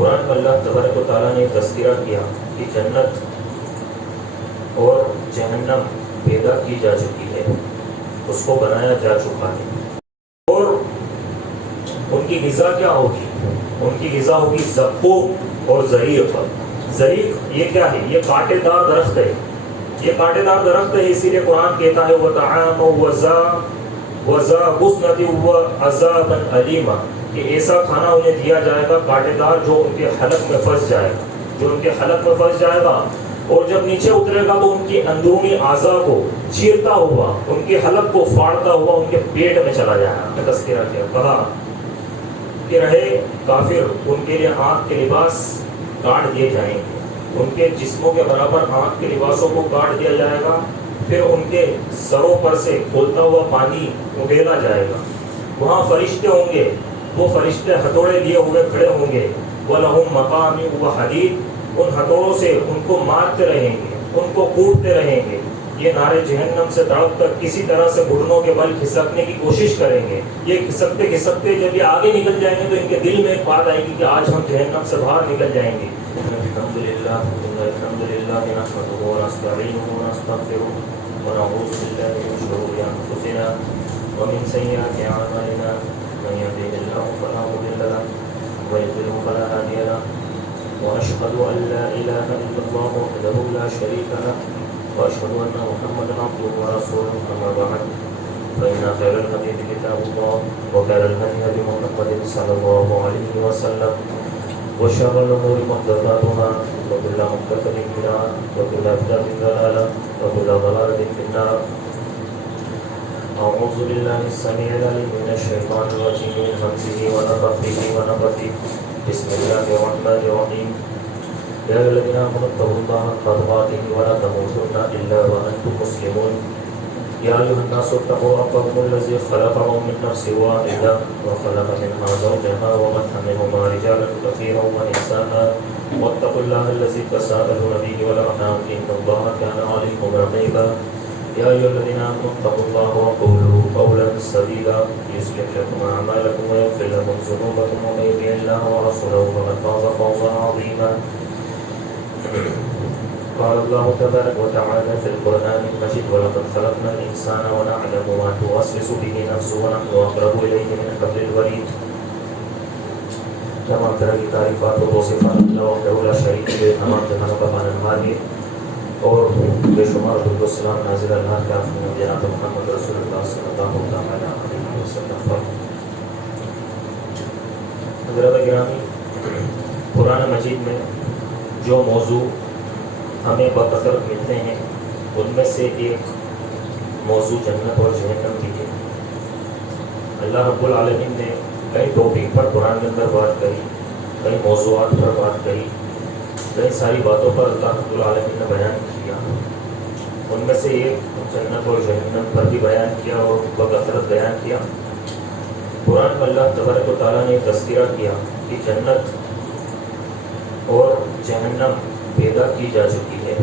قرآن میں اللہ تبارک و تعالیٰ نے تذکرہ کیا کہ جنت اور جہنم پیدا کی جا چکی ہے، اس کو بنایا جا چکا ہے، اور ان کی غذا کیا ہوگی؟ ان کی غذا ہوگی زقوم اور زریق۔ زریق یہ کیا ہے؟ یہ کانٹے دار درخت ہے، یہ کانٹے دار درخت ہے، اسی لیے قرآن کہتا ہے وَطَعَامًا وَذَا غُصَّةٍ وَعَذَابًا أَلِيمًا، کہ ایسا کھانا انہیں دیا جائے گا کانٹے دار جو ان کے حلق میں پھنس جائے گا، جو ان کے حلق میں پھنس جائے گا، اور جب نیچے اترے گا تو ان کی اندرونی اعضاء کو چیرتا ہوا، ان کے حلق کو پھاڑتا ہوا ان کے پیٹ میں چلا جائے گا۔ تذکرہ کیا کہا کہ رہے کافر، ان کے لیے آنکھ کے لباس کاٹ دیے جائیں گے، ان کے جسموں کے برابر آنکھ کے لباسوں کو کاٹ دیا جائے گا، پھر ان کے سروں پر سے کھولتا ہوا پانی اگیلا جائے گا، وہاں فرشتے ہوں گے، وہ فرشتے ہتھوڑے لیے ہوئے کھڑے ہوں گے، وَلَهُمْ مَقَامِعُ وَحَدِيدٌ، ان ہتھوڑوں سے ان کو مارتے رہیں گے، ان کو کوٹتے رہیں گے، یہ نارے جہنم سے تڑپ کر کسی طرح سے گھٹنوں کے بل کھسکنے کی کوشش کریں گے۔ یہ کھسکتے کھسکتے جب یہ آگے نکل جائیں گے تو ان کے دل میں ایک بات آئے گی کہ آج ہم جہنم سے باہر نکل جائیں گے۔ الحمدللہ نحمدہ ونستعینہ ونستغفرہ ونعوذ باللہ من شرور انفسنا ومن سیئات اعمالنا، من یهده اللہ فلا مضل له ومن یضلل فلا هادی له، واشهد ان لا اله الا اللہ وحدہ لا شریک له، واشهد ان محمدا عبده ورسوله، اما بعد فان خیر الحدیث کتاب اللہ وخیر الهدی هدی محمد صلی اللہ علیہ وسلم، وشر الامور محدثاتها وكل محدثة بدعة وكل بدعة ضلالة وكل ضلالة في النار۔ أعوذ بالله السميع العليم من الشيطان الرجيم من همزه ونفخه ونفثه، بسم الله الرحمن الرحيم، يا أيها الذين آمنوا اتقوا الله حق تقاته ولا تموتن إلا وأنتم مسلمون، يا أيها الناس اتقوا ربكم الذي خلقكم من نفس واحدة وخلق منها زوجها وبث منهما رجالا كثيرا ونساء، واتقوا الله الذي تساءلون به والأرحام إن الله كان عليكم رقيبا، يا أيها الذين آمنوا اتقوا الله وقولوا قولا سديدا يصلح لكم أعمالكم ويغفر لكم ذنوبكم، ومن يطع الله ورسوله فقد فاز فوزا عظيما۔ قال الله تبارك وتعالى في القرآن المجيد ولقد خلقنا الإنسان ونعلم ما توسوس به نفسه ونحن أقرب إليه من حبل الوريد۔ تمام طرح کی تعریفات و توصیفات اللہ وحدہ لا شریک ہے، تمام جہانوں کا پالنہار ہے، اور بے شمار درود و سلام نازل اللہ کے آخری نبی جناب محمد رسول اللہ صلی اللہ علیہ وسلم پر۔ حضرات گرامی، قرآن مجید میں جو موضوع ہمیں بکثرت ملتے ہیں ان میں سے ایک موضوع جنت اور جہنم کی ہے۔ اللہ رب العالمین نے کئی ٹاپک پر قرآن کے اندر بات کری، کئی موضوعات پر بات کری، کئی ساری باتوں پر اللہ رب العالمین نے بیان کیا، ان میں سے ایک جنت اور جہنم پر بھی بیان کیا اور بکثرت بیان کیا۔ قرآن میں اللہ تبارک و تعالیٰ نے تذکرہ کیا کہ جنت اور جہنم پیدا کی جا چکی ہے،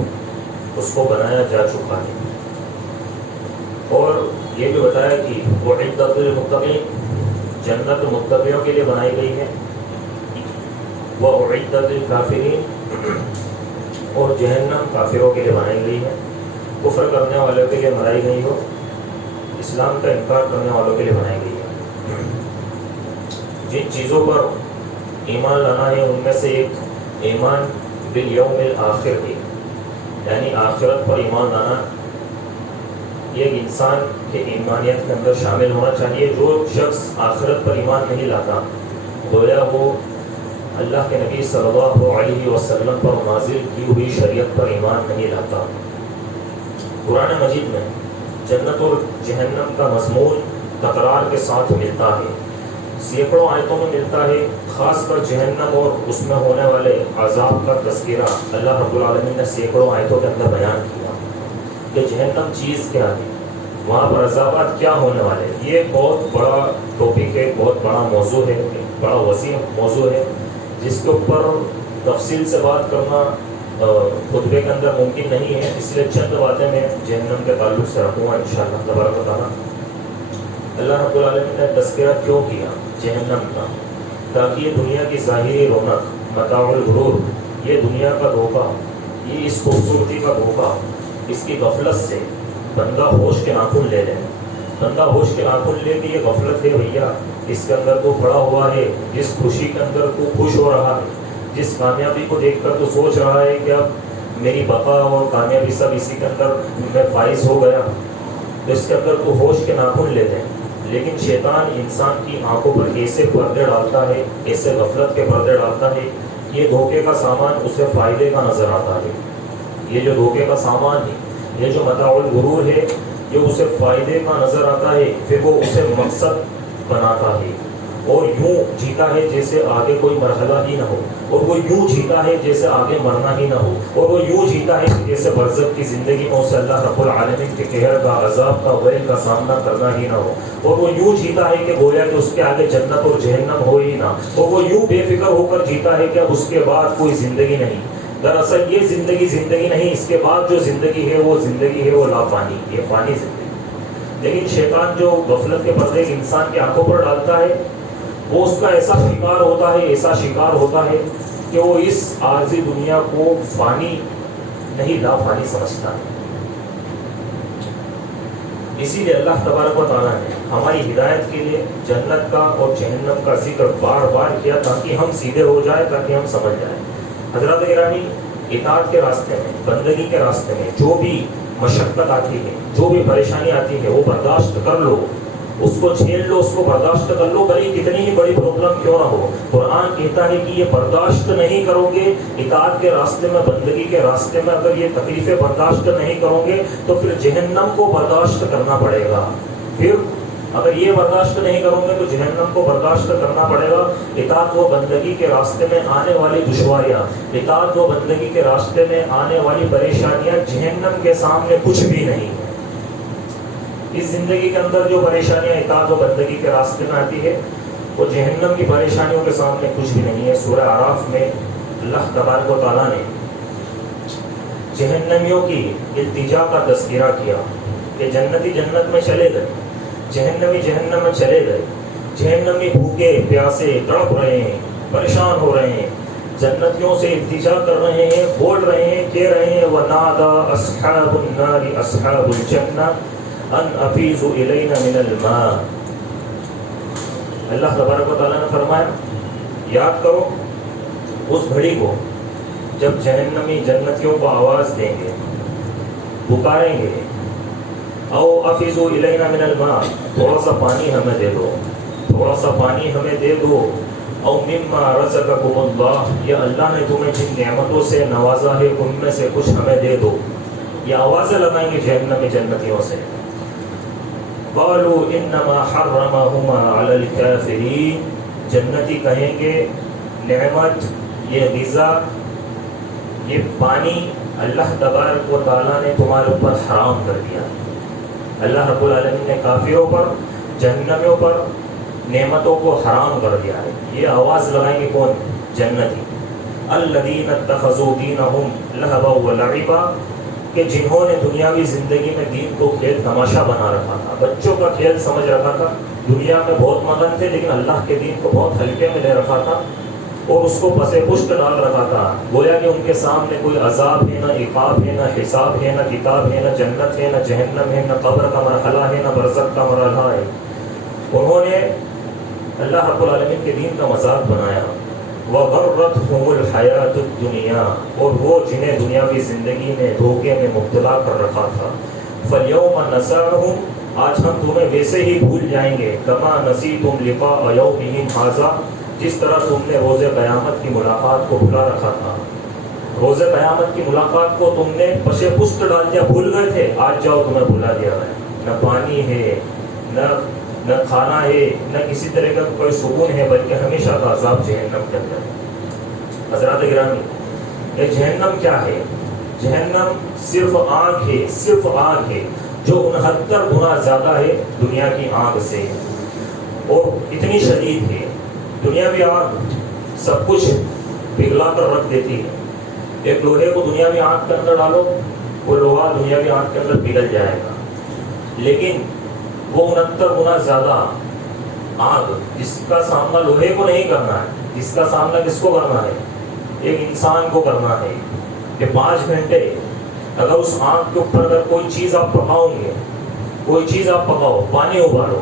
اس کو بنایا جا چکا ہے، اور یہ بھی بتایا کہ وہ اعدت للمتقین، جنت متقیوں کے لیے بنائی گئی ہے، وہ اعدت للکافرین، اور جہنم کافروں کے لیے بنائی گئی ہے، کفر کرنے والوں کے لیے بنائی گئی ہو، اسلام کا انکار کرنے والوں کے لیے بنائی گئی ہے۔ جن چیزوں پر ایمان لانا ہے ان میں سے ایک ایمان بالیوم الآخر ہے، یعنی آخرت پر ایمان لانا، یہ ایک انسان کے ایمانیت کے اندر شامل ہونا چاہیے۔ جو شخص آخرت پر ایمان نہیں لاتا گویا وہ اللہ کے نبی صلی اللہ علیہ وسلم پر نازل کی ہوئی شریعت پر ایمان نہیں لاتا۔ قرآن مجید میں جنت اور جہنم کا مضمون تکرار کے ساتھ ملتا ہے، سینکڑوں آیتوں میں ملتا ہے، خاص کر جہنم اور اس میں ہونے والے عذاب کا تذکرہ اللہ رب العالمین نے سینکڑوں آیتوں کے اندر بیان کیا کہ جہنم چیز کیا ہے، وہاں پر عذابات کیا ہونے والے ہیں۔ یہ بہت بڑا ٹاپک ہے، بہت بڑا موضوع ہے، بڑا وسیع موضوع ہے، جس کے اوپر تفصیل سے بات کرنا خطبے کے اندر ممکن نہیں ہے، اس لیے چند باتیں میں جہنم کے تعلق سے رکھوں گا انشاءاللہ تبارک و تعالیٰ۔ اللہ رب العالمین نے تذکرہ کیوں کیا جہنم کا؟ تاکہ یہ دنیا کی ظاہری رونق متاع الغرور، یہ دنیا کا دھوکہ، یہ اس خوبصورتی کا دھوکہ، اس کی غفلت سے بندہ ہوش کے ناخن لے لے، بندہ ہوش کے ناخن لے کہ یہ غفلت ہے بھیا، اس کے اندر تو پڑا ہوا ہے، جس خوشی کے اندر تو خوش ہو رہا ہے، جس کامیابی کو دیکھ کر تو سوچ رہا ہے کہ اب میری بقا اور کامیابی سب اسی کے اندر میں فائز ہو گیا، تو اس کے اندر تو ہوش کے ناخن لے لیں۔ لیکن شیطان انسان کی آنکھوں پر ایسے پردے ڈالتا ہے، ایسے غفلت کے پردے ڈالتا ہے، یہ دھوکے کا سامان اسے فائدے کا نظر آتا ہے، یہ جو دھوکے کا سامان ہے، یہ جو متاع الغرور ہے، یہ اسے فائدے کا نظر آتا ہے، پھر وہ اسے مقصد بناتا ہے اور یوں جیتا ہے جیسے آگے کوئی مرحلہ ہی نہ ہو، اور وہ یوں جیتا ہے جیسے آگے مرنا ہی نہ ہو، اور وہ یوں جیتا ہے جیسے برزخ کی زندگی میں اسے اللہ رب العالمین کے قہر کا، عذاب کا، ویل کا سامنا کرنا ہی نہ ہو، اور وہ یوں جیتا ہے کہ گویا کہ اس کے آگے جنت اور جہنم ہو ہی نہ، اور وہ یوں بے فکر ہو کر جیتا ہے کہ اب اس کے بعد کوئی زندگی نہیں۔ دراصل یہ زندگی نہیں، اس کے بعد جو زندگی ہے وہ لا فانی، یہ فانی زندگی۔ لیکن شیطان جو غفلت کے پردے انسان کی آنکھوں پر ڈالتا ہے، وہ اس کا ایسا شکار ہوتا ہے کہ وہ اس عارضی دنیا کو فانی نہیں لا فانی سمجھتا ہے۔ اسی لیے اللہ تبارک و تعالیٰ نے ہماری ہدایت کے لیے جنت کا اور جہنم کا ذکر بار بار کیا تاکہ ہم سیدھے ہو جائیں، تاکہ ہم سمجھ جائیں۔ حضرات گرامی، اطاعت کے راستے میں، بندگی کے راستے میں جو بھی مشقت آتی ہے، جو بھی پریشانی آتی ہے، وہ برداشت کر لو، اس کو جھیل لو، اس کو برداشت کر لو، بھلی کتنی ہی بڑی پرابلم کیوں نہ ہو۔ قرآن کہتا ہے کہ یہ برداشت نہیں کرو گے، اطاعت کے راستے میں، بندگی کے راستے میں اگر یہ تکلیفیں برداشت نہیں کرو گے تو پھر جہنم کو برداشت کرنا پڑے گا، پھر اگر یہ برداشت نہیں کرو گے تو جہنم کو برداشت کرنا پڑے گا۔ اطاعت و بندگی کے راستے میں آنے والی دشواریاں، اطاعت و بندگی کے راستے میں آنے والی پریشانیاں جہنم کے سامنے کچھ بھی نہیں ہے۔ اس زندگی کے اندر جو پریشانیاں اطاعت و بندگی کے راستے میں آتی ہے، وہ جہنم کی پریشانیوں کے سامنے کچھ بھی نہیں ہے۔ سورہ اعراف میں اللہ تبارک و تعالیٰ نے جہنمیوں کی التجا کا تذکرہ کیا کہ جنتی جنت میں چلے گئے، جہنمی جہنم میں چلے گئے، جہنمی بھوکے پیاسے تڑپ رہے ہیں، پریشان ہو رہے ہیں، جنتیوں سے التجا کر رہے ہیں، بول رہے ہیں، کہہ رہے ہیں وَنَادَى أَصْحَابُ النَّارِ أَصْحَابُ الْجَنَّةِ أَنْ أَفِيضُوا إِلَيْنَا مِنَ الْمَاءِ۔ اللہ تبارک و تعالیٰ نے فرمایا، یاد کرو اس گھڑی کو جب جہنمی جنتیوں کو آواز دیں گے، پکاریں گے، او افیضوا الینا من الماء، تھوڑا سا پانی ہمیں دے دو، تھوڑا سا پانی ہمیں دے دو، او مما رزقکم اللہ، یا اللہ نے تمہیں جن نعمتوں سے نوازا ہے ان میں سے کچھ ہمیں دے دو۔ یہ آوازیں لگائیں گے جہنمی جنتیوں سے۔ قالوا انما حرمهما علی الکافرین، جنتی کہیں گے نعمت، یہ غذا، یہ پانی اللہ تبارک و تعالیٰ نے تمہارے اوپر حرام کر دیا۔ اللہ رب العالمین نے کافروں پر، جہنمیوں پر نعمتوں کو حرام کر دیا ہے۔ یہ آواز لگائیں گے کون؟ جنتی۔ الذین اتخذوا دینہم لہوا ولعبا، کہ جنہوں نے دنیاوی زندگی میں دین کو کھیل تماشا بنا رکھا تھا، بچوں کا کھیل سمجھ رکھا تھا، دنیا میں بہت مگن تھے لیکن اللہ کے دین کو بہت ہلکے میں لے رکھا تھا اور اس کو پس پشت ڈال رکھا تھا، گویا کہ ان کے سامنے کوئی عذاب ہے، نہ عقاب ہے، نہ حساب ہے، نہ کتاب ہے، نہ جنت ہے، نہ جہنم ہے، نہ قبر کا مرحلہ ہے، نہ برزخ کا مرحلہ ہے۔ انہوں نے اللہ رب العالمین کے دین کا مذاق بنایا۔ وَغَرَّتْهُمُ الْحَيَاةُ الدُّنْيَا، اور وہ جنہیں دنیاوی زندگی نے دھوکے میں مبتلا کر رکھا تھا۔ فَالْيَوْمَ نَنسَاهُمْ، آج ہم تمہیں ویسے ہی بھول جائیں گے، كَمَا نَسِيتُمْ لِقَاءَ يَوْمِهِمْ هَٰذَا، جس طرح تم نے روز قیامت کی ملاقات کو بھلا رکھا تھا۔ روز قیامت کی ملاقات کو تم نے پش پشت ڈال دیا، بھول گئے تھے، آج جاؤ تمہیں بھلا دیا ہے۔ نہ پانی ہے، نہ کھانا ہے، نہ کسی طرح کا کوئی سکون ہے، بلکہ ہمیشہ کا عذاب جہنم کے اندر ہے۔ حضرات گرامی، یہ جہنم کیا ہے؟ جہنم صرف آگ ہے، صرف آگ ہے جو 69 گنا زیادہ ہے دنیا کی آگ سے، اور اتنی شدید ہے۔ دنیاوی آگ سب کچھ پگھلا کر رکھ دیتی ہے۔ ایک لوہے کو دنیاوی آگ کے اندر ڈالو، وہ لوہا دنیاوی آگ کے اندر پگھل جائے گا، لیکن وہ 69 گنا زیادہ آگ، جس کا سامنا لوہے کو نہیں کرنا ہے، جس کا سامنا کس کو کرنا ہے؟ ایک انسان کو کرنا ہے کہ 5 گھنٹے اگر اس آنکھ کے اوپر اگر کوئی چیز آپ پکاؤ گے، کوئی چیز آپ پکاؤ، پانی ابالو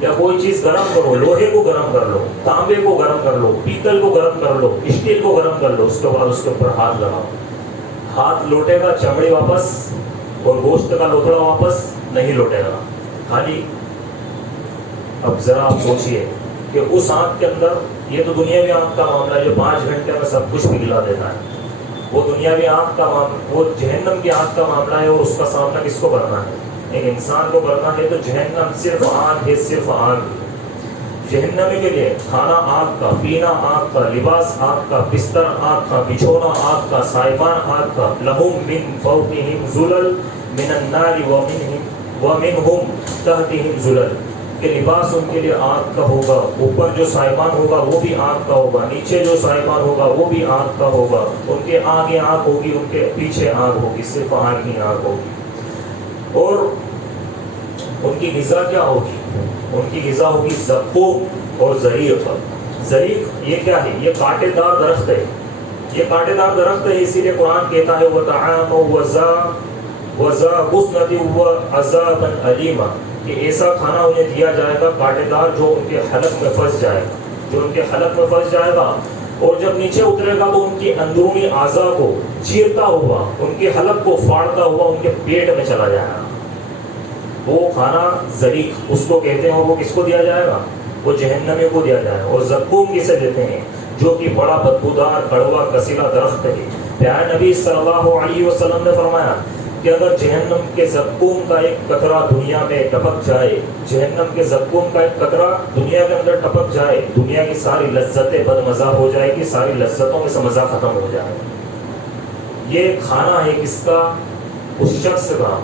یا کوئی چیز گرم کرو، لوہے کو گرم کر لو، تانبے کو گرم کر لو، پیتل کو گرم کر لو، اسٹیل کو گرم کر لو، اس کے بعد اس کے اوپر ہاتھ لگاؤ، ہاتھ لوٹے گا چمڑی واپس اور گوشت کا لوتھڑا واپس نہیں لوٹے گا خالی۔ اب ذرا آپ سوچئے کہ اس آنکھ کے اندر، یہ تو دنیاوی آنکھ کا معاملہ ہے جو 5 گھنٹے میں سب کچھ پگھلا دیتا ہے، وہ دنیاوی آنکھ کا معاملہ، وہ جہنم کی آنکھ کا معاملہ ہے، اور اس کا سامنا کس کو کرنا ہے؟ ایک انسان کو کرنا ہے۔ تو جہنم صرف آگ ہے، صرف آگ۔ جہنمی کے لیے کھانا آگ کا، پینا آگ کا، لباس آگ کا، بستر آگ کا، بچھونا آگ کا، سائبان آگ کا۔ لہم من فوقہم ظلل من النار ومنہم تحتہم ظلل، کہ لباس ان کے لیے آگ کا ہوگا، اوپر جو سائبان ہوگا وہ بھی آگ کا ہوگا، نیچے جو سائبان ہوگا وہ بھی آگ کا ہوگا، ان کے آگے آگ ہوگی، ان کے پیچھے آگ ہوگی، صرف آگ ہی آگ ہوگی۔ اور ان کی غذا کیا ہوگی؟ ان کی غذا ہوگی زقوم اور زریق۔ زریق یہ کیا ہے؟ یہ کانٹے دار درخت ہے، یہ کانٹے دار درخت ہے، اسی لیے قرآن کہتا ہے وَطَعَامًا وَذَا غُصَّةٍ وَعَذَابًا أَلِيمًا، کہ ایسا کھانا انہیں دیا جائے گا کانٹے دار جو ان کے حلق میں پھنس جائے گا، جو ان کے حلق میں پھنس جائے گا، اور جب نیچے اترے گا تو ان کی اندرونی اعضاء کو چیرتا ہوا، ان کے حلق کو پھاڑتا ہوا ان کے پیٹ میں چلا جائے گا۔ وہ کھانا زریق اس کو کہتے ہیں، اور وہ کس کو دیا جائے گا؟ وہ جہنمی کو دیا جائے گا۔ اور زقوم کسے دیتے ہیں؟ جو کہ بڑا بدبودار کڑوا کسیلا درخت ہے۔ پیارے نبی صلی اللہ علیہ وسلم نے فرمایا کہ اگر جہنم کے زقوم کا ایک قطرہ دنیا میں ٹپک جائے، جہنم کے زقوم کا ایک قطرہ دنیا کے اندر ٹپک جائے، دنیا کی ساری لذتیں بدمزہ ہو جائے گی، ساری لذتوں میں سے مزہ ختم ہو جائے گا۔ یہ کھانا ہے کس کا؟ اس شخص کا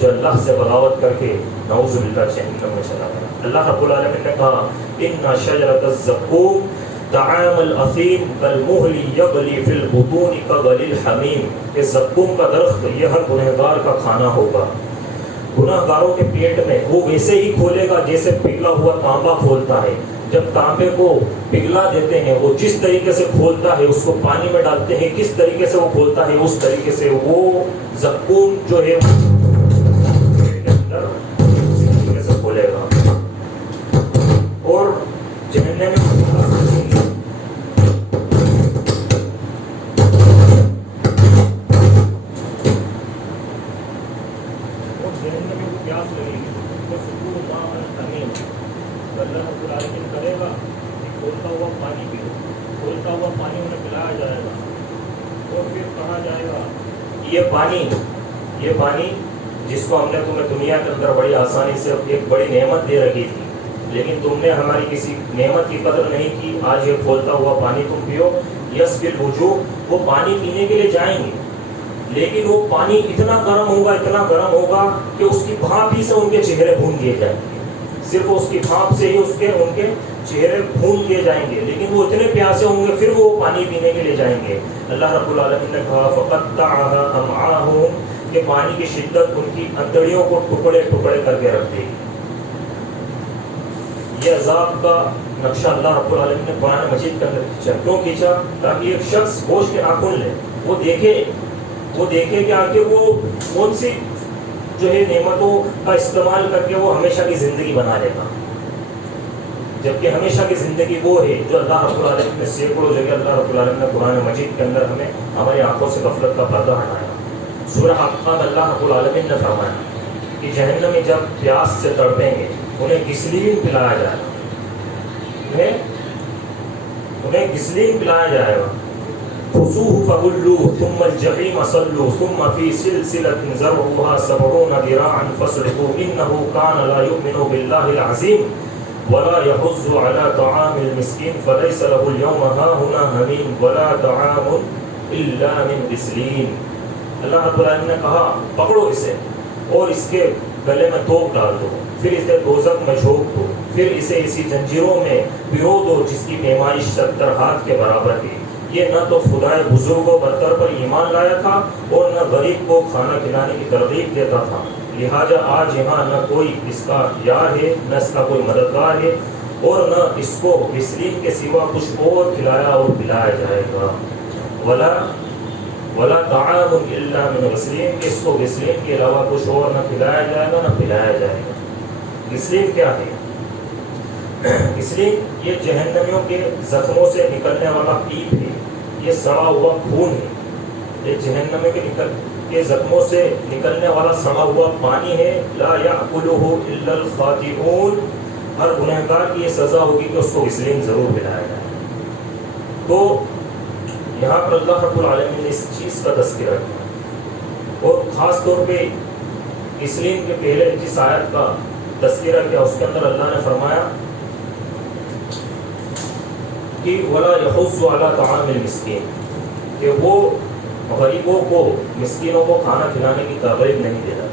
جو اللہ سے بغاوت کر کے نعوذ باللہ جہنم میں چلا گیا۔ اللہ رب العالمین نے کہا ان شجرۃ الزقوم طعام الاثیم کالمہل یغلی فی البطون کغلی الحمیم، کہ زقوم کا درخت یہ ہر گنہگار کا کھانا ہوگا، گنہگاروں کے پیٹ میں وہ ویسے ہی کھولے گا جیسے پگھلا ہوا تانبا کھولتا ہے۔ جب تانبے کو پگھلا دیتے ہیں وہ جس طریقے سے کھولتا ہے، اس کو پانی میں ڈالتے ہیں کس طریقے سے وہ کھولتا ہے، اس طریقے سے وہ زقوم جو ہے سے کھولے گا۔ اور جہنم میں پیاس لگے گی تو سکون ماء الحمیم، اللہ رب العالمین کرے گا کہ کھولتا ہوا پانی پیو، کھولتا ہوا پانی انہیں پلایا جائے گا، اور پھر کہا جائے گا یہ پانی جس کو ہم نے تمہیں دنیا کے اندر بڑی آسانی سے ایک بڑی نعمت دے رکھی تھی، لیکن تم نے ہماری کسی نعمت کی قدر نہیں کی، آج یہ کھولتا ہوا پانی تم پیو۔ یسقی الوجوہ، وہ پانی پینے کے لیے جائیں گے، لیکن وہ پانی اتنا گرم ہوگا، اتنا گرم ہوگا کہ اس کی بھاپ ہی سے ان کے چہرے بھون دیے جائیں گے، صرف اس کی بھاپ سے ہی ان کے چہرے بھون دیے جائیں گے، لیکن وہ اتنے پیاسے ہوں گے پھر وہ پانی پینے کے لیے جائیں گے۔ اللہ رب العالمین نے کہا فَقَطَّعَهَا أَمْعَاءَهُمْ، کہ پانی کی شدت ان کی انتڑیوں کو ٹکڑے ٹکڑے کر کے رکھ دے گی۔ یہ عذاب کا نقشہ اللہ رب العالمین نے قرآن مجید کے اندر کھینچا۔ کیوں کھینچا؟ تاکہ ایک شخص ہوش کے ناخن لے، وہ دیکھے کہ آگے وہ کون سی جو ہے نعمتوں کا استعمال کر کے وہ ہمیشہ کی زندگی بنا لے گا، جبکہ ہمیشہ کی زندگی وہ ہے جو اللہ رب العالمین نے سینکڑوں جگہ اللہ رب العالمین نے قرآن مجید کے اندر ہمیں ہماری آنکھوں سے غفلت کا پردہ ہٹایا۔ سورہ حقہ میں اللہ رب العالمین نے فرمایا کہ جہنمی جب پیاس سے تڑپیں گے انہیں گسلین پلایا جائے گا، انہیں گسلین پلایا جائے گا۔ خذوہ فغلوہ ثم الجحیم صلوہ ثم فی سلسلۃ ذرعها 70 ذراعا فاسلکوہ انہ کان لا یؤمن باللہ العظیم ولا يحض على طعام المسکین فلیس له اليوم ہاہنا حمیم ولا طعام الا من غسلین۔ اللہ رب العالمین نے کہا پکڑو اسے اور اس کے گلے میں توپ ڈال دو، پھر اسے دوزخ میں جھونک دو، پھر اسے اسی زنجیروں میں پیرو دو جس کی پیمائش 70 ہاتھ کے برابر ہے۔ یہ نہ تو خدائے بزرگ و برتر پر ایمان لایا تھا اور نہ غریب کو کھانا کھلانے کی ترغیب دیتا تھا، لہٰذا آج یہاں نہ کوئی اس کا یار ہے نہ اس کا کوئی مددگار ہے، اور نہ اس کو غسلین کے سوا کچھ اور کھلایا اور پلایا جائے گا۔ ولا طعام الا من غسلین، کہ اس کو غسلین کے علاوہ کچھ اور نہ کھلایا جائے گا نہ پلایا جائے گا۔ غسلین کیا ہے؟ غسلین یہ جہنمیوں کے زخموں سے نکلنے والا پیپ ہے، یہ سڑا ہوا خون ہے، یہ جہنم کے زخموں سے نکلنے والا سڑا ہوا پانی ہے۔ لا یأکلہ الا الخاطئون، ہر گنہگار کی یہ سزا ہوگی کہ اس کو غسلین ضرور پلایا جائے۔ تو یہاں پر اللہ رب العالمین نے اس چیز کا تذکرہ کیا، اور خاص طور پہ غسلین کے پہلے جس آیت کا تذکرہ کیا اس کے اندر اللہ نے فرمایا کہ وَلَا يَحُضُّ عَلَىٰ طَعَامِ الْمِسْكِينِ، کہ وہ غریبوں کو، مسکینوں کو کھانا کھلانے کی ترغیب نہیں دیتا۔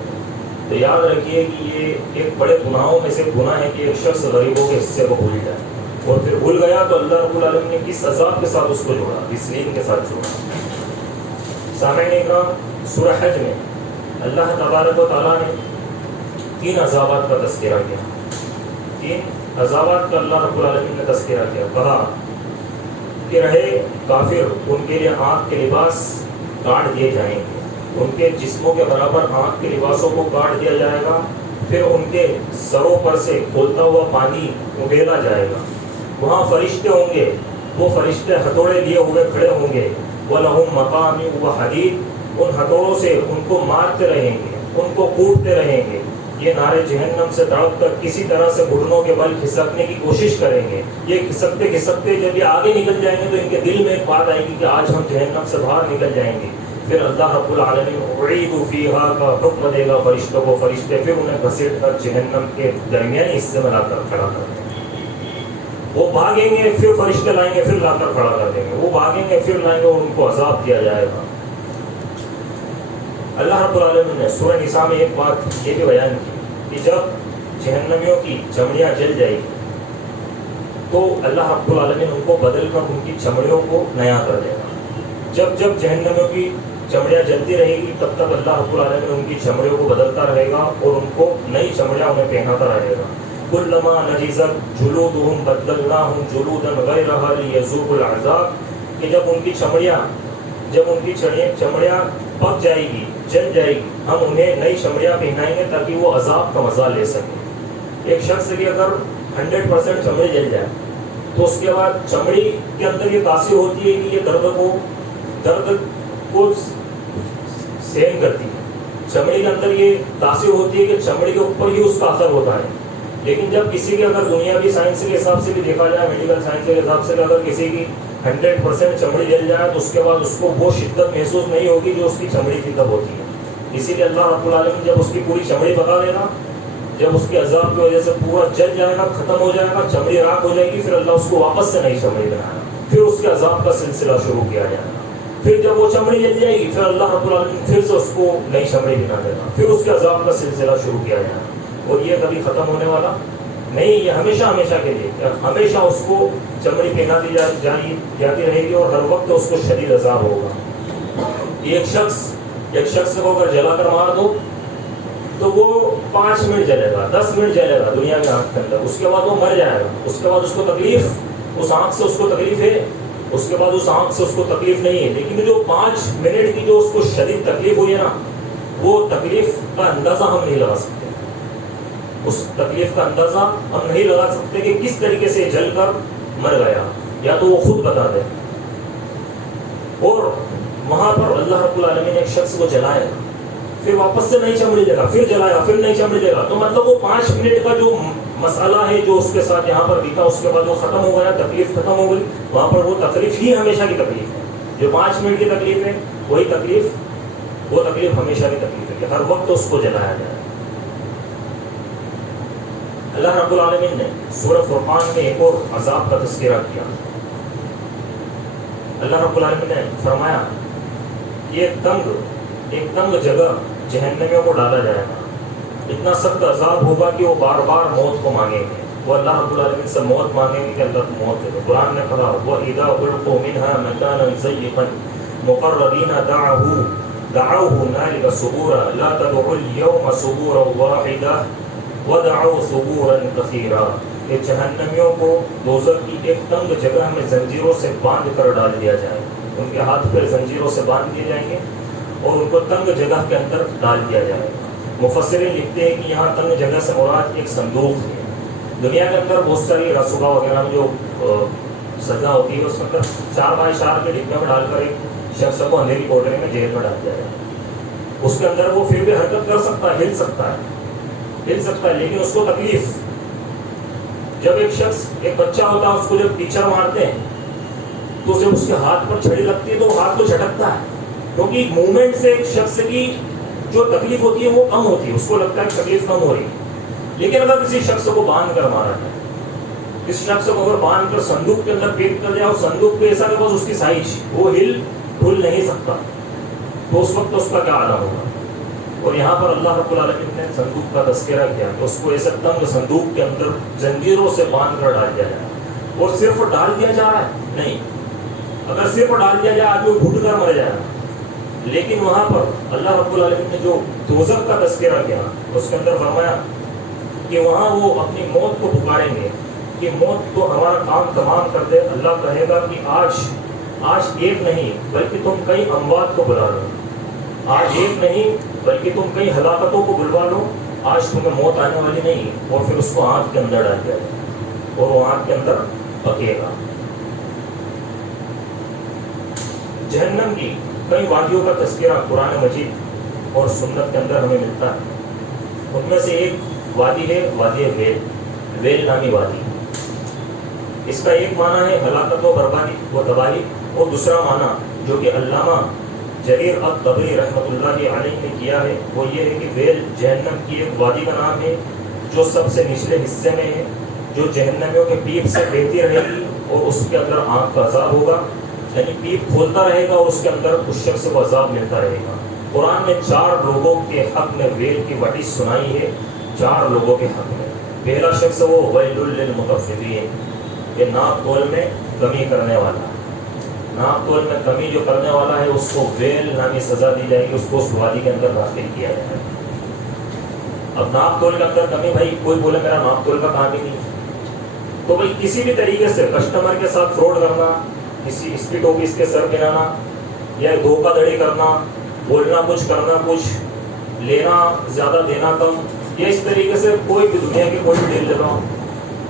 تو یاد رکھیے کہ یہ ایک بڑے گناہوں میں سے گناہ ہے کہ ایک شخص غریبوں کے حصے کو بھول جائے، اور پھر بھول گیا تو اللہ رب العالمین نے کس عذاب کے ساتھ اس کو جوڑا؟ غسلین کے ساتھ جوڑا۔ سامعین اکرام، سورہ حج میں اللہ تبارک و تعالیٰ نے 3 عذابات کا تذکرہ کیا، 3 عذابات کا اللہ رب العالمین نے تذکرہ کیا۔ کہا کہ رہے کافر، ان کے لیے آنکھ کے لباس کاٹ دیے جائیں گے، ان کے جسموں کے برابر آنکھ کے لباسوں کو کاٹ دیا جائے گا، پھر ان کے سروں پر سے کھولتا ہوا پانی اگیلا جائے گا، وہاں فرشتے ہوں گے، وہ فرشتے ہتھوڑے لیے ہوئے کھڑے ہوں گے، وَلَهُمْ مَقَامِعُ وَحَدِيدٌ، ان ہتھوڑوں سے ان کو مارتے رہیں گے، ان کو کوٹتے رہیں گے، یہ نارے جہنم سے تڑپ کر کسی طرح سے گھٹنوں کے بل کھسکنے کی کوشش کریں گے۔ یہ کھسکتے کھسکتے جب یہ آگے نکل جائیں گے تو ان کے دل میں ایک بات آئے گی کہ آج ہم جہنم سے باہر نکل جائیں گے۔ پھر اللہ رب العالمین اعیدوا فیہا کا حکم دے گا فرشتوں کو، فرشتے پھر انہیں گھسیٹ کر جہنم کے درمیانی حصے میں لا کر کھڑا کر دیں گے۔ وہ بھاگیں گے، پھر فرشتے لائیں گے، پھر لا کر کھڑا کر دیں گے، وہ بھاگیں گے، پھر لائیں گے، اور ان کو عذاب دیا جائے گا۔ اللہ رب العالمین نے سورہ نساء میں ایک بات یہ بھی بیان کی کہ جب جہنمیوں کی چمڑیاں جل جائے گی تو اللہ رب العالمین ان کو بدل کر ان کی چمڑیوں کو نیا کر دے گا۔ جب جب جہنمیوں کی چمڑیاں جلتی رہے گی تب تک اللہ رب العالمین ان کی چمڑیوں کو بدلتا رہے گا اور ان کو نئی چمڑیاں انہیں پہناتا رہے گا۔ کلما نضجت جلودہم بدلناہم جلودا غیرہا لیذوقوا العذاب، کہ جب ان کی چمڑیاں پک جائے گی، جل جائے گی، ہم انہیں نئی چمڑیاں پہنائیں گے تاکہ وہ عذاب کا مزہ لے سکیں۔ ایک شخص کی اگر 100% چمڑی جل جائے تو اس کے بعد چمڑی کے اندر یہ تاثیر ہوتی ہے کہ یہ درد کو سہن کرتی ہے، چمڑی کے اندر یہ تاثیر ہوتی ہے کہ چمڑی کے اوپر ہی اس کا اثر ہوتا ہے۔ لیکن جب کسی کی اگر دنیاوی سائنس کے حساب سے بھی دیکھا جائے، میڈیکل سائنس کے حساب سے اگر کسی کی 100% چمڑی جل جائے تو اس کے بعد اس کو وہ شدت محسوس نہیں ہوگی جو اس کی چمڑی کی تب ہوتی ہے۔ اسی لیے اللہ رب العالمین جب اس کی پوری چمڑی بتا دے گا، جب اس کے عذاب کی وجہ سے پورا جل جائے گا، ختم ہو جائے گا، چمڑی راکھ ہو جائے گی، پھر اللہ اس کو واپس سے نئی چمڑی بنائے گا، پھر اس کے عذاب کا سلسلہ شروع کیا جائے گا۔ پھر جب وہ چمڑی جل جائے گی پھر اللہ رب العالمین پھر سے اس کو نئی چمڑی بنا دے گا، پھر اس کے عذاب کا سلسلہ شروع کیا جائے گا۔ اور یہ کبھی ختم ہونے والا نہیں، یہ ہمیشہ کے لیے، ہمیشہ اس کو چمڑی پہنا دی جاتی رہے گی اور ہر وقت اس کو شدید عذاب ہوگا۔ ایک شخص کو اگر جلا کر مار دو تو وہ 5 منٹ جلے گا، 10 منٹ جلے گا دنیا کے آنکھ کے اندر، اس کے بعد وہ مر جائے گا، اس کے بعد اس کو تکلیف، اس آنکھ سے اس کو تکلیف ہے، اس کے بعد اس آنکھ سے اس کو تکلیف نہیں ہے، لیکن جو 5 منٹ کی جو اس کو شدید تکلیف ہوئی ہے نا، وہ تکلیف کا اندازہ ہم نہیں لگا سکتے، اس تکلیف کا اندازہ ہم نہیں لگا سکتے کہ کس طریقے سے جل کر مر گیا، یا تو وہ خود بتا دے۔ اور وہاں پر اللہ رب العالمین ایک شخص کو جلائے، پھر واپس سے نئی چمڑی دے گا، پھر جلایا، پھر نئی چمڑی دے گا، تو مطلب وہ 5 منٹ کا جو مسئلہ ہے جو اس کے ساتھ یہاں پر بیتا، اس کے بعد وہ ختم ہو گیا، تکلیف ختم ہو گئی، وہاں پر وہ تکلیف ہی ہمیشہ کی تکلیف ہے، جو 5 منٹ کی تکلیف ہے وہ تکلیف ہمیشہ کی تکلیف ہے کہ ہر وقت اس کو جلایا جائے۔ اللہ رب العالمین نے سورہ فرقان میں ایک اور عذاب کا تذکرہ کیا۔ اللہ رب العالمین نے فرمایا یہ ایک تنگ جگہ جہنمیوں کو ڈالا جائے گا، اتنا سخت عذاب ہوگا کہ وہ بار بار موت کو مانگیں گے، وہ اللہ رب العالمین سے موت مانگیں گے کہ اللہ موت دے دو۔ قرآن نے کہا وَإِذَا أُلْقُوا مِنْهَا مَكَانًا ضَيِّقًا مُقَرَّنِينَ دَعَوْا هُنَالِكَ ثُبُورًا لَا تَدْعُوا الْيَوْمَ ثُبُورًا وَاحِدًا وَدَعُوا ثُبُورًا كَثِيرًا، کہ جہنمیوں کو دوزخ کی ایک تنگ جگہ میں زنجیروں سے باندھ کر ڈال دیا جائے، ان کے ہاتھ پہ زنجیروں سے باندھ دیے جائیں گے اور ان کو تنگ جگہ کے اندر ڈال دیا جائے گا۔ مفسرین لکھتے ہیں کہ یہاں تنگ جگہ سے مراد ایک صندوق ہے۔ دنیا کے اندر بہت ساری رسوگا وغیرہ میں جو سزا ہوتی ہے اس کے اندر 4x4 کے ڈبے میں ڈال کر ایک شخص کو اندھیری کوٹری میں جیل میں ڈال دیا جائے، اس کے اندر وہ پھر بھی حرکت کر سکتا ہے، ہل سکتا ہے، لیکن اس کو تکلیف۔ جب ایک شخص، ایک بچہ ہوتا ہے، اس کو جب ٹیچر مارتے ہیں تو جب اس کے ہاتھ پر چھڑی لگتی ہے تو وہ ہاتھ کو جھٹکتا ہے، کیونکہ موومنٹ سے ایک شخص کی جو تکلیف ہوتی ہے وہ کم ہوتی ہے، اس کو لگتا ہے کہ تکلیف کم ہو رہی ہے۔ لیکن اگر کسی شخص کو باندھ کر مارا جائے، اس شخص کو اگر باندھ کر صندوق کے اندر پیک کر جائے اور صندوق پہ ایسا کہ بس اس کی سائز وہ ڈھل نہیں سکتا، تو اس وقت اس کا کیا عالم ہوگا۔ اور یہاں پر اللہ رب العالمین نے صندوق کا تذکرہ کیا کہ اس کو ایسے تنگ صندوق کے اندر زنجیروں سے باندھ کر ڈال دیا جائے، اور صرف ڈال دیا جا رہا ہے نہیں، اگر صرف ڈال دیا جائے آدمی گھٹ کر مر جائے گا، لیکن وہاں پر اللہ رب العالمین نے جو دوزخ کا تذکرہ کیا اس کے اندر فرمایا کہ وہاں وہ اپنی موت کو پکاریں گے کہ موت تو ہمارا کام تمام کر دے۔ اللہ کہے گا کہ آج ایک نہیں بلکہ تم کئی اموات کو بلا لو، آج ایک نہیں بلکہ تم کئی ہلاکتوں کو بلوا لو، آج تمہیں موت آنے والی نہیں۔ اور پھر اس کو آنکھ کے اندر ڈال دیا جائے اور وہ آنکھ کے اندر پکے گا۔ جہنم کی کئی وادیوں کا تذکرہ قرآن مجید اور سنت کے اندر ہمیں ملتا ہے۔ ان میں سے ایک وادی ہے وادی ویل نامی وادی۔ اس کا ایک معنی ہے ہلاکت و بربادی و تباہی، اور دوسرا معنی جو کہ علامہ جریر الطبری رحمۃ اللہ علیہ نے کیا ہے وہ یہ ہے کہ ویل جہنم کی ایک وادی کا نام ہے جو سب سے نچلے حصے میں ہے، جو جہنمیوں کے پیپ سے بہتی رہے گی اور اس کے اندر آگ کا عذاب ہوگا، یعنی پیپ کھولتا رہے گا اور اس کے اندر اس شخص کو عذاب ملتا رہے گا۔ قرآن نے 4 لوگوں کے حق میں ویل کی وعید سنائی ہے، 4 لوگوں کے حق میں۔ پہلا شخص وہ ویل للمطففین، یہ ناپ تول میں کمی کرنے والا، ناپ تول میں کمی جو کرنے والا ہے اس کو ویل نامی سزا دی جائے گی، اس کو اس وادی کے اندر داخل کیا جائے گا۔ اب ناپ تول کے اندر کمی، بھائی کوئی بولے میرا ناپ تول کا کام ہی نہیں، تو بھائی کسی بھی طریقے سے کسٹمر کے ساتھ فراڈ کرنا، کسی اس کی ٹوپی اس کے سر گرانا، یا دھوکہ دھڑی کرنا، بولنا کچھ کرنا کچھ، لینا زیادہ دینا کم، یا اس طریقے سے کوئی بھی دنیا کی کوئی بھی ڈیل لے رہا ہوں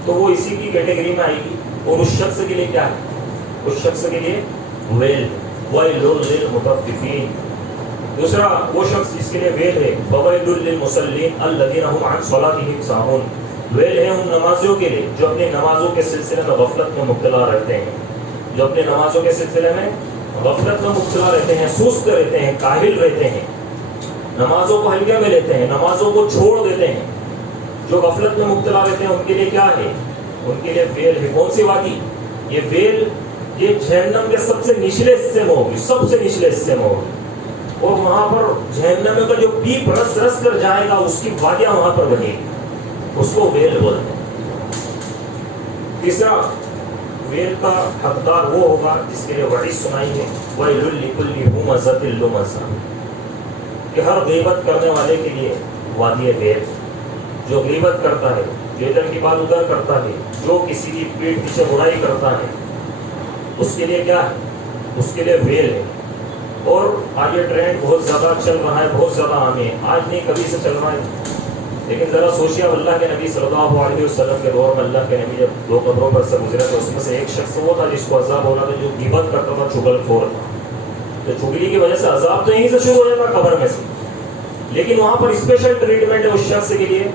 تو وہ اسی کی کیٹیگری میں آئے گی۔ اور اس شخص کے لیے کیا ہے؟ اس شخص کے لیے ویل للمطففین۔ دوسرا وہ شخص جس کے لیے ویل ہے فویل للمصلین الذین هم عن صلاتهم ساہون، ویل ہے ان نمازیوں کے لیے جو اپنی نمازوں کے سلسلے میں غفلت میں مبتلا رہتے ہیں، جو اپنے نمازوں کے سلسلے میں غفلت میں مبتلا رہتے ہیں، سست رہتے ہیں، کاہل رہتے ہیں، نمازوں کو ہلکے میں لیتے ہیں، نمازوں کو چھوڑ دیتے ہیں، جو غفلت میں مبتلا رہتے ہیں ان کے لیے کیا ہے؟ ان کے لیے ویل ہے۔ کون سی وادی؟ یہ ویل یہ جہنم کے سب سے نچلے حصے میں ہوگی، سب سے نچلے حصے میں ہوگی، اور وہاں پر جہنم کا جو پیپ رس رس کر جائے گا اس کی وادیاں وہاں پر بنے گی، اس کو ویل بولتے ہیں۔ تیسرا ویل کا حقدار وہ ہوگا جس کے لیے وعید سنائی ہے ویل لکل ہمزۃ لمزہ، کہ ہر غیبت کرنے والے کے لیے وادی ویل، جو غیبت کرتا ہے، جو ادھر کی بات ادھر کرتا ہے، جو کسی کی پیٹھ پیچھے برائی کرتا ہے، اس کے لیے کیا ہے؟ اس کے لیے ویل ہے۔ اور آج یہ ٹرینڈ بہت زیادہ چل رہا ہے، بہت زیادہ عام ہے، آج نہیں کبھی سے چل رہا ہے، لیکن ذرا سوچیے اللہ کے نبی صلی اللہ علیہ وسلم کے دور میں اللہ کے نبی جب 2 قبروں پر سے گزرے تو اس میں سے ایک شخص وہ تھا جس کو عذاب ہو رہا تھا، جو غیبت کرتا تھا، چغل خور تھا، تو چغلی کی وجہ سے عذاب تو یہیں سے شروع ہو جاتا قبر میں سے، لیکن وہاں پر اسپیشل ٹریٹمنٹ ہے اس شخص کے لیے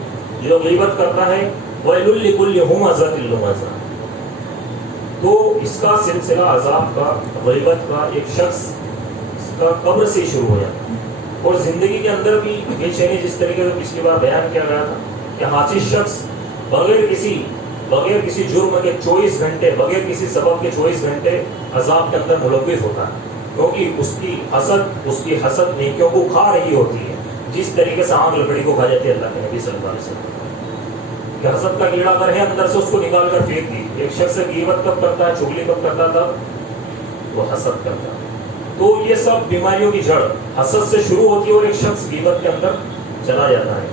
جو غیبت کرتا ہے، ویل لکل ہمزۃ لمزہ۔ تو اس کا سلسلہ عذاب کا، غیبت کا، ایک شخص کا قبر سے ہی شروع ہو جاتا ہے، اور زندگی کے اندر بھی بے چینی، جس طریقے سے پچھلی بار بیان کیا گیا تھا کہ حاصل شخص بغیر کسی جرم کے 24 گھنٹے، بغیر کسی سبب کے 24 گھنٹے عذاب کے اندر ملوث ہوتا ہے، کیونکہ اس کی حسد نیکیوں کو کھا رہی ہوتی ہے، جس طریقے سے آگ لکڑی کو کھا جاتی ہے اللہ کے نبی صلی اللہ علیہ وسلم کہ حسد کا کیڑا اگر ہے اندر سے اس کو نکال کر پھینک دی۔ ایک شخص غیبت کب کرتا ہے، چغلی کب کرتا تھا؟ وہ حسد کرتا ہے۔ تو یہ سب بیماریوں کی جڑ حسد سے شروع ہوتی ہے اور ایک شخص غیبت کے اندر چلا جاتا ہے۔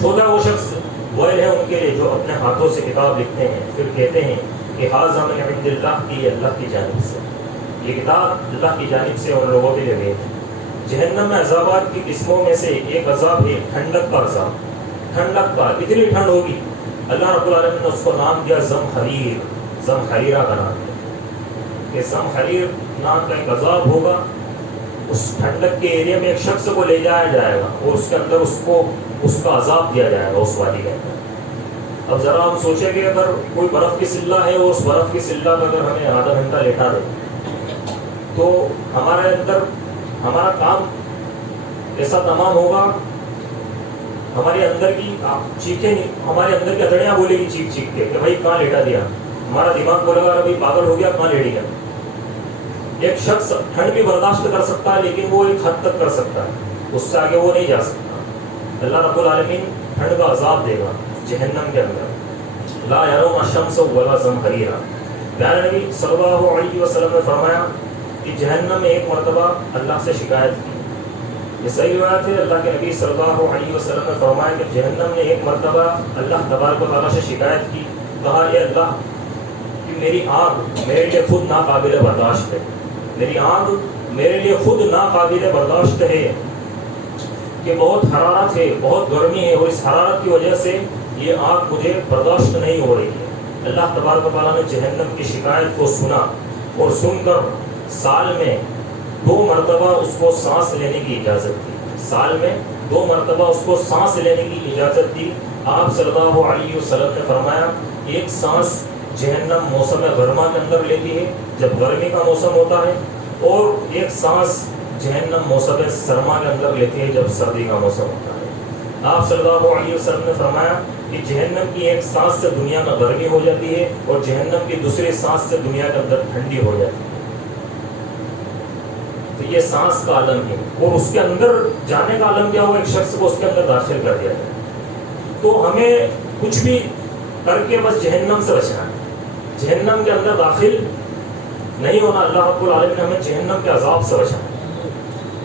چھوٹا وہ شخص ویل ہے ان کے لیے جو اپنے ہاتھوں سے کتاب لکھتے ہیں، پھر کہتے ہیں کہ ھذا من عند اللہ، کی اللہ کی جانب سے، یہ کتاب اللہ کی جانب سے ان لوگوں کے لیے گئی ہے۔ جہنم میں عذابات کی قسموں میں سے ایک عذاب ہے ٹھنڈک کا عذاب۔ ٹھنڈک کا، اتنی ٹھنڈ ہوگی، اللہ رب العالمین نے اس کو نام دیا زمخریر، زمخریرہ کا نام دیا کہ زمخریر نام کا ایک عذاب ہوگا۔ اس ٹھنڈک کے ایریا میں ایک شخص کو لے جایا جائے گا اور اس کے اندر اس کا عذاب دیا جائے گا اس وادی کے اندر۔ اب ذرا ہم سوچیں کہ اگر کوئی برف کی سلہ ہے اور اس برف کی سلہ میں اگر ہمیں آدھا گھنٹہ لیٹا دے تو ہمارے اندر ہمارا کام ایسا تمام ہوگا، ہمارے اندر کی چیخیں، ہمارے اندر کی ہتھیلیاں بولے گی چیخ چیخ کے کہ بھائی کہاں لیٹا دیا، ہمارا دماغ بولے گا ابھی پاگل ہو گیا کہاں لیٹ گیا۔ ایک شخص ٹھنڈ بھی برداشت کر سکتا ہے لیکن وہ ایک حد تک کر سکتا ہے، اس سے آگے وہ نہیں جا سکتا۔ اللہ رب العالمین ٹھنڈ کا عذاب دے گا جہنم کے اندر، لا یرون الشمس ولا زمہریرا۔ پیارے نبی صلی اللہ علیہ وسلم نے فرمایا کہ جہنم میں ایک مرتبہ اللہ سے شکایت کی، یہ صحیح روایت ہے، اللہ کے نبی صلی اللہ علیہ وسلم نے فرمایا کہ جہنم نے ایک مرتبہ اللہ تبارک و تعالیٰ سے شکایت کی، کہا اے اللہ کہ میری آنکھ میرے لیے خود ناقابل برداشت ہے، میری آنکھ میرے لیے خود ناقابل برداشت ہے کہ بہت حرارت ہے، بہت گرمی ہے، اور اس حرارت کی وجہ سے یہ آنکھ مجھے برداشت نہیں ہو رہی ہے۔ اللہ تبارک و تعالیٰ نے جہنم کی شکایت کو سنا اور سن کر سال میں 2 مرتبہ اس کو سانس لینے کی اجازت دی، سال میں 2 مرتبہ اس کو سانس لینے کی اجازت دی۔ آپ صلی اللہ علیہ وسلم نے فرمایا ایک سانس جہنم موسم گرما کے اندر لیتی ہے جب گرمی کا موسم ہوتا ہے، اور ایک سانس جہنم موسم سرما کے اندر لیتی ہے جب سردی کا موسم ہوتا ہے۔ آپ صلی اللہ علیہ وسلم نے فرمایا کہ جہنم کی ایک سانس سے دنیا میں گرمی ہو جاتی ہے اور جہنم کی دوسری سانس سے دنیا کے اندر ٹھنڈی ہو جاتی ہے۔ تو یہ سانس کا عالم ہے، اور اس کے اندر جانے کا عالم کیا ہو، ایک شخص کو اس کے اندر داخل کر دیا جائے۔ تو ہمیں کچھ بھی کر کے بس جہنم سے بچنا ہے، جہنم کے اندر داخل نہیں ہونا۔ اللہ رب العالمین ہمیں جہنم کے عذاب سے بچانا ہے،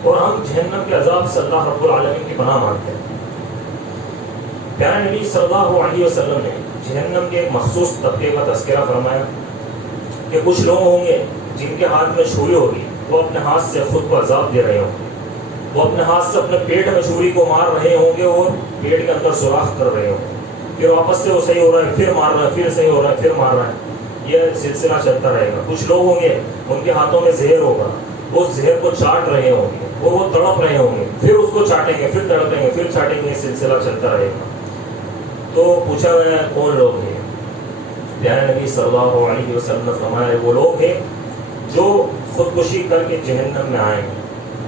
اور ہم جہنم کے عذاب سے اللہ رب العالمین کی پناہ مانگتے ہیں۔ پیارے نبی صلی اللہ علیہ وسلم نے جہنم کے ایک مخصوص طبقے کا تذکرہ فرمایا کہ کچھ لوگ ہوں گے جن کے ہاتھ میں چھری ہوگی، وہ اپنے ہاتھ سے خود کو عذاب دے رہے ہوں گے، وہ اپنے ہاتھ سے اپنے پیٹ میں چھری کو مار رہے ہوں گے اور پیٹ کے اندر سوراخ کر رہے ہوں گے، پھر واپس سے وہ صحیح ہو رہا ہے، پھر مار رہا ہے، پھر صحیح ہو رہا ہے، پھر مار رہا ہے، یہ سلسلہ چلتا رہے گا۔ کچھ لوگ ہوں گے ان کے ہاتھوں میں زہر ہوگا، وہ زہر کو چاٹ رہے ہوں گے اور وہ تڑپ رہے ہوں گے، پھر اس کو چاٹیں گے، پھر تڑپیں گے، پھر چاٹیں گے، سلسلہ چلتا رہے گا۔ تو پوچھا گیا کون لوگ ہیں؟ پیارے نبی صلی اللہ علیہ وسلم نے فرمایا وہ لوگ ہیں جو خودکشی کر کے جہنم میں آئے ہیں،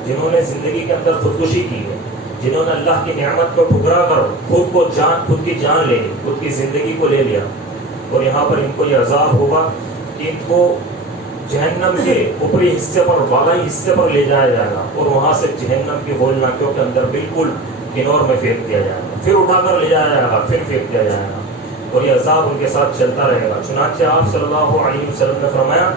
جنہوں نے زندگی کے اندر خودکشی کی ہے، جنہوں نے اللہ کی نعمت کو ٹھکرا کر خود کی جان لے لی، خود کی زندگی کو لے لیا، اور یہاں پر ان کو یہ عذاب ہوگا کہ ان کو جہنم کے اوپری حصے پر، بالائی حصے پر لے جایا جائے گا، اور وہاں سے جہنم کی ہولناکیوں کے اندر بالکل کنور میں پھینک دیا جائے گا، پھر اٹھا کر لے جایا جائے گا، پھر پھینک دیا جائے گا، اور یہ عذاب ان کے ساتھ چلتا رہے گا۔ چنانچہ آپ صلی اللہ علیہ وسلم نے فرمایا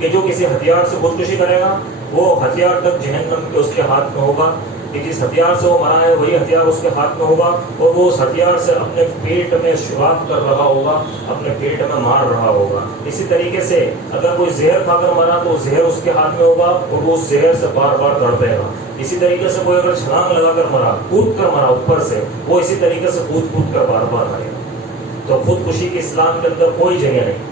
کہ جو کسی ہتھیار سے خودکشی کرے گا وہ ہتھیار تک جہنم کے اس کے ہاتھ میں ہوگا، کہ جس ہتھیار سے وہ مرا ہے وہی ہتھیار اس کے ہاتھ میں ہوگا، اور وہ اس ہتھیار سے اپنے پیٹ میں شراک کر رہا ہوگا، اپنے پیٹ میں مار رہا ہوگا۔ اسی طریقے سے اگر کوئی زہر کھا کر مرا تو زہر اس کے ہاتھ میں ہوگا اور وہ اس زہر سے بار بار تڑپے گا۔ اسی طریقے سے کوئی اگر چھلانگ لگا کر مرا، کود کر مرا اوپر سے، وہ اسی طریقے سے کود کر بار بار مرے گا۔ تو خودکشی کی اسلام کے اندر کوئی جگہ نہیں،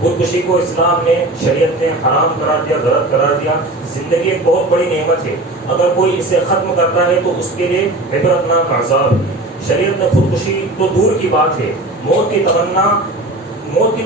خودکشی کو اسلام نے، شریعت نے حرام قرار دیا، غلط قرار دیا۔ زندگی ایک بہت بڑی نعمت ہے، اگر کوئی اسے ختم کرتا ہے تو اس کے لیے عبرتناک عذاب ہے۔ شریعت نے خودکشی تو دور کی بات ہے، موت کی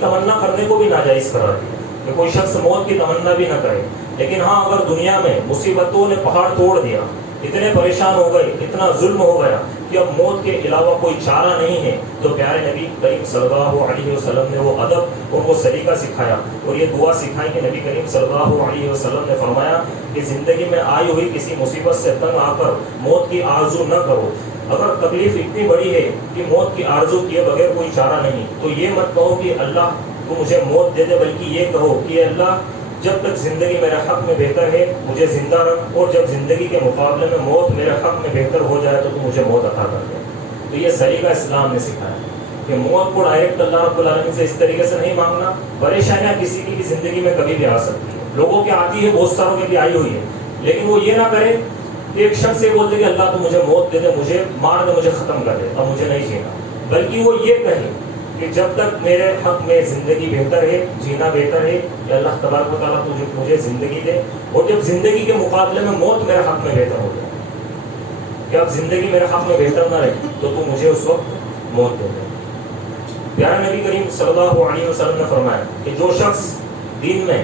تمنا کرنے کو بھی ناجائز قرار دیا کہ کوئی شخص موت کی تمنا بھی نہ کرے۔ لیکن ہاں اگر دنیا میں مصیبتوں نے پہاڑ توڑ دیا، اتنے پریشان ہو گئے، اتنا ظلم ہو گیا کہ اب موت کے علاوہ کوئی چارہ نہیں ہے، تو پیارے نبی کریم صلی اللہ علیہ وسلم نے وہ ادب اور وہ سلیقہ سکھایا اور یہ دعا سکھائی کہ نبی کریم صلی اللہ علیہ وسلم نے فرمایا کہ زندگی میں آئی ہوئی کسی مصیبت سے تنگ آ کر موت کی آرزو نہ کرو۔ اگر تکلیف اتنی بڑی ہے کہ موت کی آرزو کیے بغیر کوئی چارہ نہیں، تو یہ مت کہو کہ اللہ تو مجھے موت دے دے، بلکہ یہ کہو کہ اللہ جب تک زندگی میرے حق میں بہتر ہے مجھے زندہ رکھ، اور جب زندگی کے مقابلے میں موت میرے حق میں بہتر ہو جائے تو مجھے موت عطا کر دے۔ تو یہ سلیقہ اسلام نے سکھایا کہ موت کو ڈائریکٹ اللہ رب العالمین سے اس طریقے سے نہیں مانگنا۔ پریشانیاں کسی کی بھی زندگی میں کبھی بھی آ سکتی ہیں، لوگوں کے آتی ہے، بہت ساروں کے بھی آئی ہوئی ہے، لیکن وہ یہ نہ کرے کہ ایک شخص یہ بولتے کہ اللہ تو مجھے موت دے دے، مجھے مار دے، مجھے ختم کر دے، اب مجھے نہیں جینا، بلکہ وہ یہ کہے کہ جب تک میرے حق میں زندگی بہتر ہے، جینا بہتر ہے، کہ اللہ تبارک و تعالیٰ تجھے مجھے زندگی دے، اور جب زندگی کے مقابلے میں موت میرے حق میں بہتر ہو جائے کہ اب زندگی میرے حق میں بہتر نہ رہے تو مجھے اس وقت موت دے دے۔ پیارے نبی کریم صلی اللہ علیہ وسلم نے فرمایا کہ جو شخص دن میں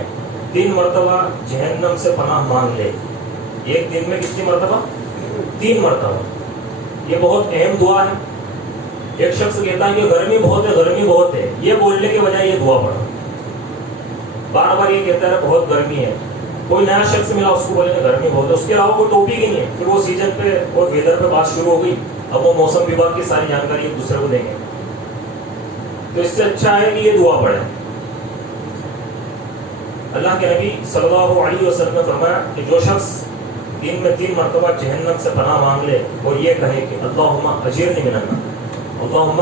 3 مرتبہ جہنم سے پناہ مانگ لے، ایک دن میں کتنی مرتبہ؟ 3 مرتبہ، یہ بہت اہم دعا ہے۔ ایک شخص کہتا ہے کہ گرمی بہت ہے، گرمی بہت ہے، یہ بولنے کے بجائے یہ دعا پڑھا، بار بار یہ کہتا ہے بہت گرمی ہے، کوئی نیا شخص ملا اس کو بولے کہ گرمی بہت ہے، اس کے علاوہ کوئی ٹاپک ہی نہیں ہے، پھر وہ سیزن پہ اور ویدر پہ بات شروع ہو گئی، اب وہ موسم وبھاگ کی ساری جانکاری ایک دوسرے کو دیں گے، تو اس سے اچھا ہے کہ یہ دعا پڑھیں۔ اللہ کے نبی صلی اللہ علیہ وسلم نے فرمایا کہ جو شخص دن میں 3 مرتبہ جہنم سے پناہ مانگ لے اور یہ کہے کہ اللہم اجرنی من النار، اللہم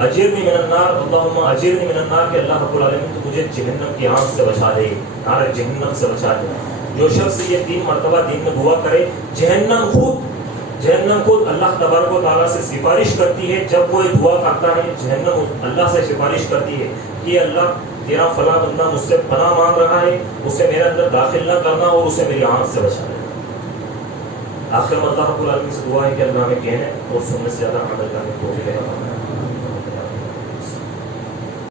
اجرنی من النار، اللہم اجرنی من النار، کہ اللہ رب العالمین تو مجھے جہنم کی آگ سے بچا دے، نار جہنم سے بچا دے۔ جو شخص یہ 3 مرتبہ دن میں دعا کرے، جہنم خود اللہ تبارک و تعالیٰ سے سفارش کرتی ہے، جب وہ دعا کرتا ہے جہنم اللہ سے سفارش کرتی ہے کہ اللہ تیرا فلاں بندہ مجھ سے پناہ مانگ رہا ہے، اسے میرے اندر داخل نہ کرنا اور اسے میری آنکھ سے بچا لینا۔ آخر میں اللہ رب العالمین سے دعا ہے کہ اللہ ہمیں کہنے اور سننے سے زیادہ عمل کرنے کی توفیق عطا فرمائے۔